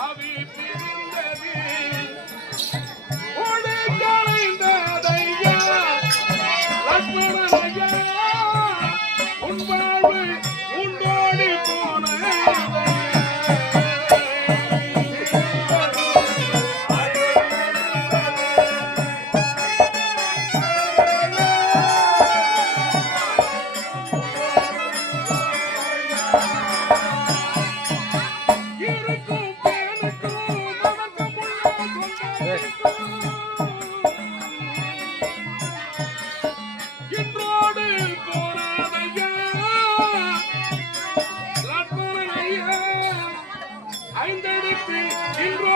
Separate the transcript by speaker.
Speaker 1: ஆவி இன்று